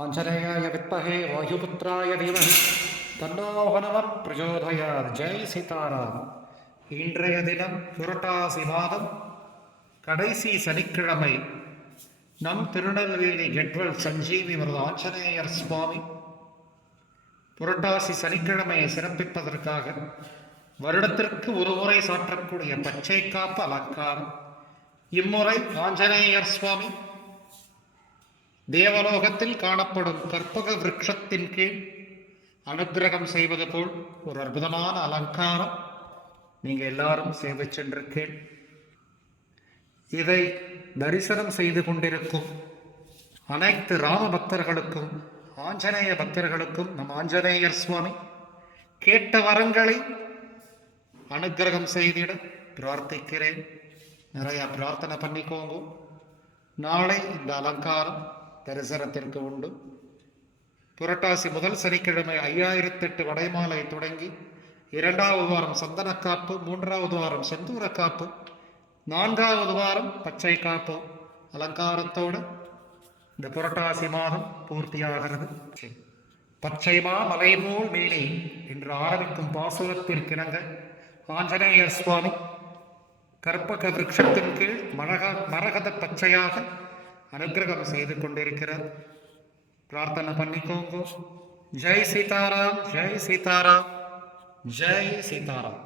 ஆஞ்சநேயாய வித்மஹே வாயுபுத்ராய தீமஹி தன்னோ ஹனுமத் பிரச்சோதயாத். ஜெய் சீதாராம். இன்றைய தினம் புரட்டாசி மாதம் கடைசி சனிக்கிழமை. நம் திருநெல்வேலி கெட்வல் சஞ்சீவி மருது ஆஞ்சநேயர் சுவாமி புரட்டாசி சனிக்கிழமையை சிறப்பிப்பதற்காக வருடத்திற்கு ஒரு முறை சாற்றக்கூடிய பச்சை காப்பு அலங்காரம். இம்முறை ஆஞ்சநேயர் சுவாமி தேவலோகத்தில் காணப்படும் கற்பக விருட்சத்தின் கீழ் அனுக்கிரகம் செய்வது போல் ஒரு அற்புதமான அலங்காரம். நீங்க எல்லாரும் சேவை சென்றிருக்கேன். இதை தரிசனம் செய்து கொண்டிருக்கும் அனைத்து ராம பக்தர்களுக்கும் ஆஞ்சநேய பக்தர்களுக்கும் நம் ஆஞ்சநேயர் சுவாமி கேட்ட வரங்களை அனுக்கிரகம் செய்திட பிரார்த்திக்கிறேன். நிறைய பிரார்த்தனை பண்ணிக்கோங்க. நாளை இந்த அலங்காரம் தரிசனத்திற்கு உண்டு. புரட்டாசி முதல் சனிக்கிழமை 5008 வடைமாலை தொடங்கி 2வது வாரம் சந்தன காப்பு, 3வது வாரம் செந்தூர காப்பு, 4வது வாரம் பச்சை காப்பு அலங்காரத்தோடு இந்த புரட்டாசி மாதம் பூர்த்தியாகிறது. பச்சைமா மலைமூல் மேனி என்று ஆரம்பிக்கும் பாசுரத்திற்கிணங்க ஆஞ்சநேயர் சுவாமி கற்பக விருட்சத்தின் கீழ் மரகத பச்சையாக அனுக்கிரகம் செய்து கொண்டிருக்கிறார். பிரார்த்தனை பண்ணிக்கோங்க. ஜெய் சீதாராம், ஜெய் சீதாராம், ஜெய் சீதாராம்.